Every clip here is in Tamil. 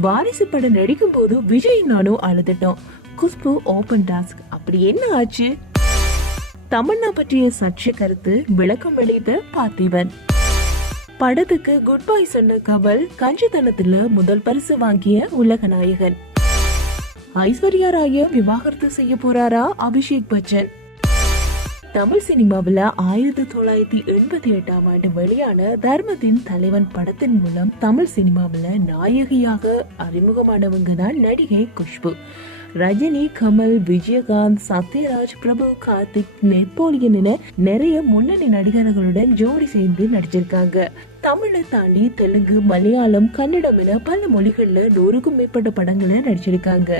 வாரிசு படம் நடிக்கும் போது விஜய் நானும் அழுதுட்டோம். குஷ்பு ஓபன் டாஸ்க் அப்படி என்ன ஆச்சு? தமன்னா பற்றிய சர்ச்சை கருத்து விளக்கம் அளித்த பார்த்திபன். படத்துக்கு குட் பை சொன்ன கபல் கஞ்சித்தனத்துல முதல் பரிசு வாங்கிய உலக நாயகன் ஐஸ்வர்யா ராய விவாகரத்து செய்ய போறாரா அபிஷேக் பச்சன்? தமிழ் சினிமாவில் ஆயிரத்தி தொள்ளாயிரத்தி எண்பத்தி எட்டாம் ஆண்டு வெளியான தர்மத்தின் தலைவன் படத்தின் மூலம் தமிழ் சினிமாவில் நாயகியாக அறிமுகமானவங்க தான் நடிகை குஷ்பு. ரஜினி கமல் விஜயகாந்த் சத்யராஜ் பிரபு கார்த்திக் நெப்போலியன் என நிறைய முன்னணி நடிகர்களுடன் ஜோடி சேர்ந்து நடிச்சிருக்காங்க. தமிழை தாண்டி தெலுங்கு மலையாளம் கன்னடம் என பல மொழிகளில் நூறுக்கும் மேற்பட்ட படங்களை நடிச்சிருக்காங்க.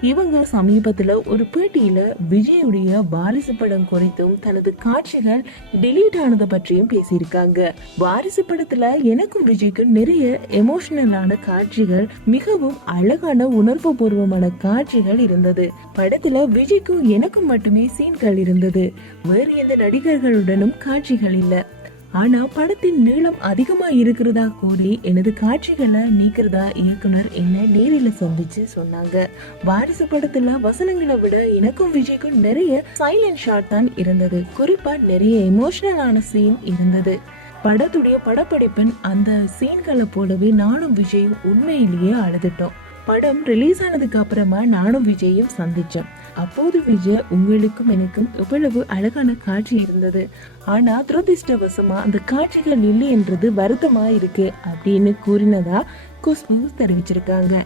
இவங்க சமீபத்தில் ஒரு பேட்டியில் விஜயுடைய வாரிசு படம் குறித்தும் தனது காட்சிகள் டெலீட் ஆனது பற்றியும் பேசியிருக்காங்க. வாரிசு படத்தில் எனக்கும் விஜய்க்கும் நிறைய எமோஷனலான காட்சிகள் மிகவும் அழகான உணர்வு பூர்வமான காட்சிகள் இருந்தது. படத்தில் விஜய்க்கும் எனக்கும் மட்டுமே சீன்கள் இருந்தது. வேறு எந்த நடிகர்களுடனும் காட்சிகள் இல்லை. ஆனா படத்தின் நீளம் அதிகமா இருக்கிறதா கூறி எனது காட்சிகளை நீக்கிறதா இயக்குனர் என்ன நேரில் சந்திச்சு சொன்னாங்க. வாரிசு படத்துல வசனங்களை விட எனக்கும் விஜய்க்கும் நிறைய சைலண்ட் ஷாட் தான் இருந்தது. குறிப்பா நிறைய எமோஷனலான சீன் இருந்தது. படத்துடைய படப்பிடிப்பின் அந்த சீன்களை போலவே நானும் விஜயும் உண்மையிலேயே அழுதுட்டோம். படம் ரிலீஸ் ஆனதுக்கு அப்புறமா நானும் விஜயும் சந்திச்சோம். அப்போது விஜய் உங்களுக்கும் எனக்கும் எவ்வளவு அழகான காட்சி இருந்தது. ஆனா துரதிருஷ்டவசமா அந்த காட்சிகள் இல்லை என்றது வருத்தமா இருக்கு அப்படின்னு கூறினதா குஷ்பு தெரிவிச்சிருக்காங்க.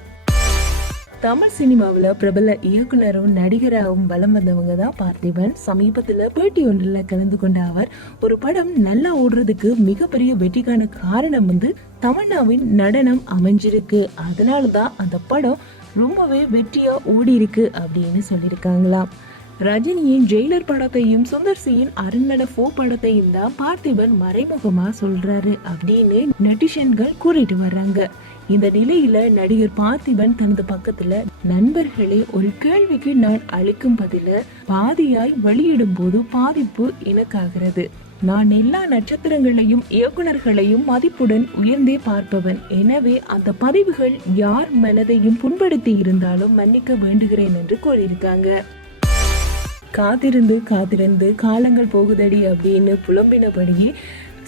தமிழ் சினிமாவில் பிரபல இயக்குனரும் நடிகராகவும் வலம் வந்தவங்க தான் பார்த்திபன். சமீபத்தில் பேட்டி ஒன்றில் கலந்து கொண்ட அவர் ஒரு படம் நல்லா ஓடுறதுக்கு மிகப்பெரிய வெற்றிக்கான காரணம் வந்து தமன்னாவின் நடனம் அமைஞ்சிருக்கு. அதனால தான் அந்த படம் ரொம்பவே வெற்றியாக ஓடி இருக்கு அப்படின்னு சொல்லியிருக்காங்களாம். ரஜினியின் ஜெயிலர் படத்தையும் சுந்தர் சியின் அரண்மனை ஃபோ படத்தையும் தான் பார்த்திபன் மறைமுகமா சொல்றாரு அப்படின்னு நெட்டிஷன்கள் கூறிட்டு வர்றாங்க. இந்த நிலையில நடிகர் பார்த்திபன் தனது பக்கத்துல நண்பர்களே ஒரு கேள்விக்கு நான் அளிக்கும் பதில பாதியாய் வெளியிடும் போது பாதிப்பு எனக்காகிறது. நான் எல்லா நட்சத்திரங்களையும் இயக்குனர்களையும் மதிப்புடன் உயர்ந்தே பார்ப்பவன். எனவே அந்த பதிவுகள் யார் மனதையும் புண்படுத்தி இருந்தாலும் மன்னிக்க வேண்டுகிறேன் என்று கூறியிருக்காங்க. காத்திருந்து காத்திருந்து காலங்கள் போகுதடி அப்படின்னு புலம்பினபடியே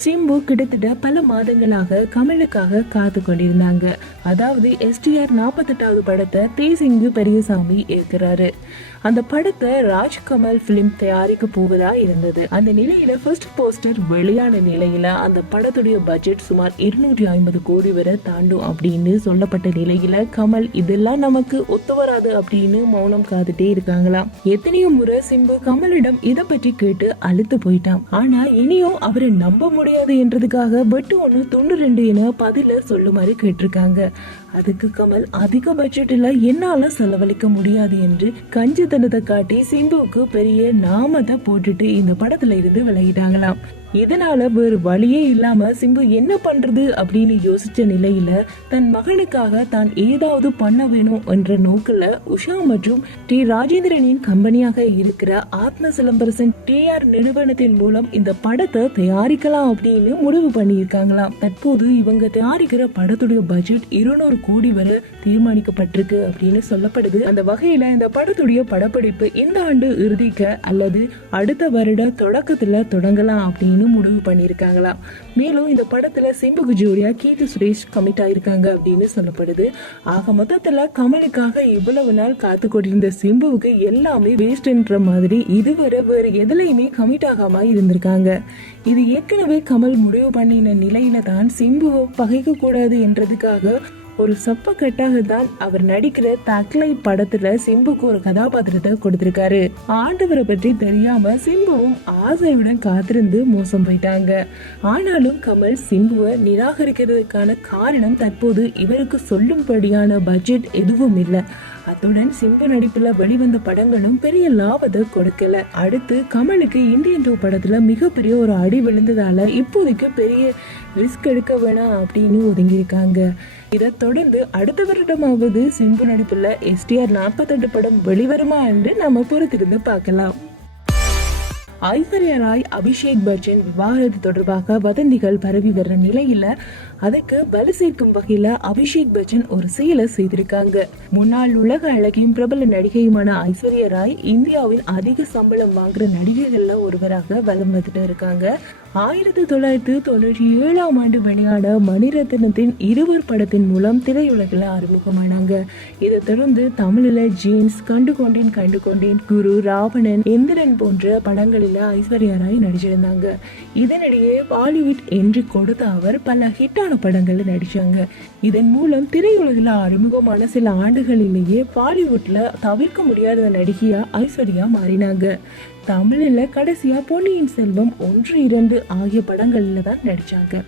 சிம்பு கிட்டத்தட்ட பல மாதங்களாக கமலுக்காக காத்து கொண்டிருந்தாங்க. அதாவது எஸ்டிஆர் நாற்பத்தெட்டாவது படத்தை தேசிங்கு பெரியசாமி ஏற்கிறாரு அந்த படத்தை ராஜ்கமல் பிலிம் தயாரிக்க போவதா இருந்தது. அந்த நிலையில ஃபர்ஸ்ட் போஸ்டர் வெளியான நிலையில அந்த படத்துடைய பட்ஜெட் சுமார் இருநூற்றி ஐம்பது கோடி வரை தாண்டும் அப்படின்னு சொல்லப்பட்ட நிலையில கமல் இதெல்லாம் நமக்கு ஒத்து வராது அப்படின்னு மௌனம் காத்துட்டே இருக்காங்களாம் எத்தனையோ முறை சிம்பு கமலிடம் இதை பற்றி கேட்டு அழுத்து போயிட்டான். ஆனா இனியும் அவரை நம்ப முடியாது என்றதுக்காக பட்டு ஒண்ணு தொண்ணூறு ரெண்டு என பதில சொல்லுமாறு கேட்டிருக்காங்க. அதுக்கு கமல் அதிக பட்ஜெட்ல என்னால செலவழிக்க முடியாது என்று கஞ்சத்தனத்தை காட்டி சிம்புவுக்கு பெரிய நாமத்தை போட்டுட்டு இந்த படத்துல இருந்து விலகிட்டாங்களாம். இதனால வேறு வழியே இல்லாம சிம்பு என்ன பண்றது அப்படின்னு யோசிச்ச நிலையில தன் மகனுக்காக தான் ஏதாவது பண்ண வேணும் என்ற நோக்கில் உஷா மற்றும் டி ராஜேந்திரனின் கம்பெனியாக இருக்கிற ஆத்ம சிலம்பரசன் டி ஆர் நிறுவனத்தின் மூலம் இந்த படத்தை தயாரிக்கலாம் அப்படின்னு முடிவு பண்ணியிருக்காங்களாம். தற்போது இவங்க தயாரிக்கிற படத்துடைய பட்ஜெட் இருநூறு கோடி வரை தீர்மானிக்கப்பட்டிருக்கு அப்படின்னு சொல்லப்படுது. அந்த வகையில இந்த படத்துடைய படப்பிடிப்பு இந்த ஆண்டு இறுதிக்க அல்லது அடுத்த வருட தொடக்கத்துல தொடங்கலாம் அப்படின்னு முடிவு பண்ணியிருக்காங்களாம் மேலும் இந்த படத்துல சிம்புக்கு ஜோடியா கீர்த்தி சுரேஷ் கமிட் ஆயிருக்காங்க அப்படின்னு சொல்லப்படுது. ஆக மொத்தத்துல கமலுக்காக இவ்வளவு நாள் காத்து கொண்டிருந்த சிம்புவுக்கு எல்லாமே வேஸ்ட்ன்ற மாதிரி இதுவரை வேறு எதுலையுமே கமிட் ஆகாம இருந்திருக்காங்க. இது ஏற்கனவே கமல் முடிவு பண்ணின நிலையில தான் சிம்புவை பகைக்க கூடாது என்றதுக்காக ஒரு சப்பக்கட்டாக தான் அவர் நடிக்கிற தக்லை படத்துல சிம்புக்கு ஒரு கதாபாத்திரத்தை கொடுத்திருக்காரு. ஆண்டவரை பற்றி தெரியாம சிம்புவும் ஆசையுடன் காத்திருந்து மோசம் போயிட்டாங்க. ஆனாலும் கமல் சிம்புவை நிராகரிக்கிறதுக்கான காரணம் தற்போது இவருக்கு சொல்லும்படியான பட்ஜெட் எதுவும் இல்லை. அத்துடன் சிம்பு நடிப்புல வெளிவந்த படங்களும் பெரிய லாபத்தை கொடுக்கல. அடுத்து கமலுக்கு இந்தியன் டூ படத்துல மிகப்பெரிய ஒரு அடி விழுந்ததால இப்போதைக்கு பெரிய ரிஸ்க் எடுக்க வேணாம் அப்படின்னு ஒதுங்கியிருக்காங்க. இதை தொடர்ந்து அடுத்த வருடமாவது சிம்பு நடிப்புல எஸ்டிஆர் நாற்பத்தெட்டு படம் வெளிவருமா என்று நம்ம பொறுத்திருந்து பார்க்கலாம். ஐஸ்வர்யா ராய் அபிஷேக் பச்சன் விவாகரத்து தொடர்பாக வதந்திகள் பரவி வர்ற நிலையில அதுக்கு பலு சேர்க்கும் வகையில அபிஷேக் பச்சன் ஒரு செயலை செய்திருக்காங்க. முன்னாள் உலக அழகியும் பிரபல நடிகையுமான ஐஸ்வர்யா ராய் இந்தியாவின் அதிக சம்பளம் வாங்குற நடிகைகள்ல ஒருவராக வலம் வந்துட்டு இருக்காங்க. ஆயிரத்தி தொள்ளாயிரத்தி தொண்ணூற்றி ஏழாம் ஆண்டு வெளியான மணிரத்னத்தின் இருவர் படத்தின் மூலம் திரையுலகில் அறிமுகமானாங்க. இதை தொடர்ந்து தமிழில் ஜீன்ஸ் கண்டு கொண்டேன் கண்டு கொண்டேன் குரு ராவணன் இந்திரன் போன்ற படங்களில் ஐஸ்வர்யா ராய் நடிச்சிருந்தாங்க. இதனிடையே பாலிவுட் என்று கொடுத்த அவர் பல ஹிட்டான படங்களில் நடிச்சாங்க. இதன் மூலம் திரையுலகில் அறிமுகமான சில ஆண்டுகளிலேயே பாலிவுட்ல தவிர்க்க முடியாத நடிகையா ஐஸ்வர்யா மாறினாங்க. தமிழில் கடைசியா பொன்னியின் செல்வம் ஒன்று இரண்டு ஆகிய படங்களில் தான் நடிச்சாங்க.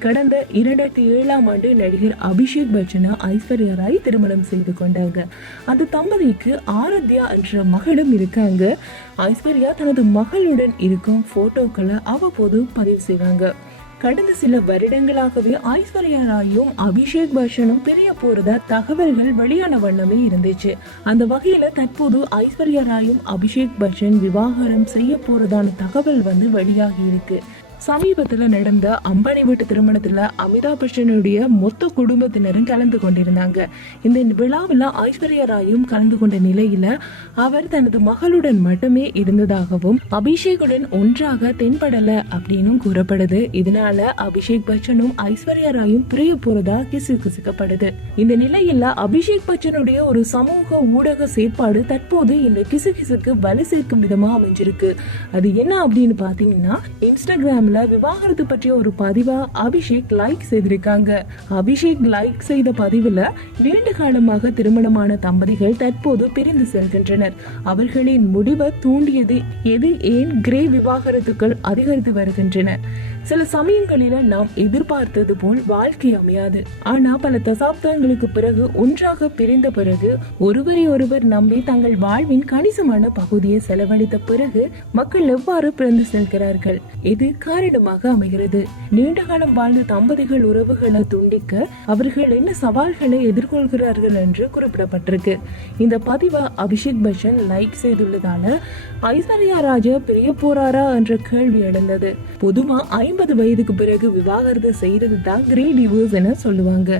கடந்த இரண்டாயிரத்தி ஏழாம் ஆண்டு நடிகர் அபிஷேக் பச்சனை ஐஸ்வர்யா ராய் திருமணம் செய்து கொண்டாங்க. அந்த தம்பதிக்கு ஆரத்யா என்ற மகளும் இருக்காங்க. ஐஸ்வர்யா தனது மகளுடன் இருக்கும் போட்டோக்களை அவ்வப்போது பதிவு செய்வாங்க. கடந்த சில வருடங்களாகவே ஐஸ்வர்யா ராயும் அபிஷேக் பச்சனும் பிரிய போறதா தகவல்கள் வெளியான வண்ணமே இருந்துச்சு. அந்த வகையில தற்போது ஐஸ்வர்யா ராயும் அபிஷேக் பச்சன் விவாகரம் செய்ய போறதான தகவல் வந்து வெளியாகி இருக்கு. சமீபத்துல நடந்த அம்பானி வீட்டு திருமணத்துல அமிதாப் பச்சனுடைய மொத்த குடும்பத்தினரும் கலந்து கொண்டிருந்தாங்க. இந்த விழாவில் ஐஸ்வர்யா ராயும் கலந்து கொண்ட நிலையில அவர் தனது மகளுடன் மட்டுமே இருந்ததாகவும் அபிஷேகுடன் ஒன்றாக தென்படல அப்படின்னு கூறப்படுது. இதனால அபிஷேக் பச்சனும் ஐஸ்வர்யா ராயும் பிரிய போறதா கிசு கிசுக்கப்படுது. இந்த நிலையில அபிஷேக் பச்சனுடைய ஒரு சமூக ஊடக செயற்பாடு தற்போது இந்த கிசு கிசுக்கு வலு சேர்க்கும் விதமா அமைஞ்சிருக்கு. அது என்ன அப்படின்னு பாத்தீங்கன்னா இன்ஸ்டாகிராம் இன்ஸ்டாகிராம்ல விவாகரத்து பற்றிய ஒரு பதிவா அபிஷேக் லைக் செய்திருக்காங்க. அபிஷேக் லைக் செய்த பதிவுல நீண்ட காலமாக திருமணமான தம்பதிகள் தற்போது பிரிந்து செல்கின்றனர். அவர்களின் முடிவை தூண்டியது எது ஏன் கிரே விவாகரத்துக்கள் அதிகரித்து வருகின்றன? சில சமயங்களில நாம் எதிர்பார்த்தது போல் வாழ்க்கை அமையாது. ஆனா பல தசாப்தங்களுக்கு பிறகு ஒன்றாக பிரிந்த பிறகு ஒருவரை ஒருவர் நம்பி தங்கள் வாழ்வின் கணிசமான பகுதியை செலவழித்த பிறகு மக்கள் எவ்வாறு பிறந்து செல்கிறார்கள்? இது காரணமாக அமைகிறது. நீண்ட காலம் வாழ்ந்த தம்பதிகள் உறவுகளை துண்டிக்க அவர்கள் என்ன சவால்களை எதிர்கொள்கிறார்கள் என்று குறிப்பிடப்பட்டிருக்கு. இந்த பதிவை அபிஷேக் பச்சன் லைக் செய்துள்ளதால ஐஸ்வர்யா ராஜா பிரிய போறாரா என்ற கேள்வி எழுந்தது. பொதுவா ஐம்பது வயதுக்கு பிறகு விவாகரத்து செய்யறது தான் கிரே டிவோர்ஸ் என சொல்லுவாங்க.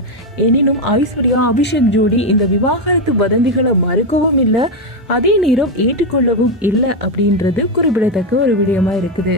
எனினும் ஐஸ்வர்யா அபிஷேக் ஜோடி இந்த விவாகரத்து வதந்திகளை மறுக்கவும் இல்லை அதே நேரம் ஏற்றுக்கொள்ளவும் இல்லை அப்படின்றது குறிப்பிடத்தக்க ஒரு விடயமா இருக்குது.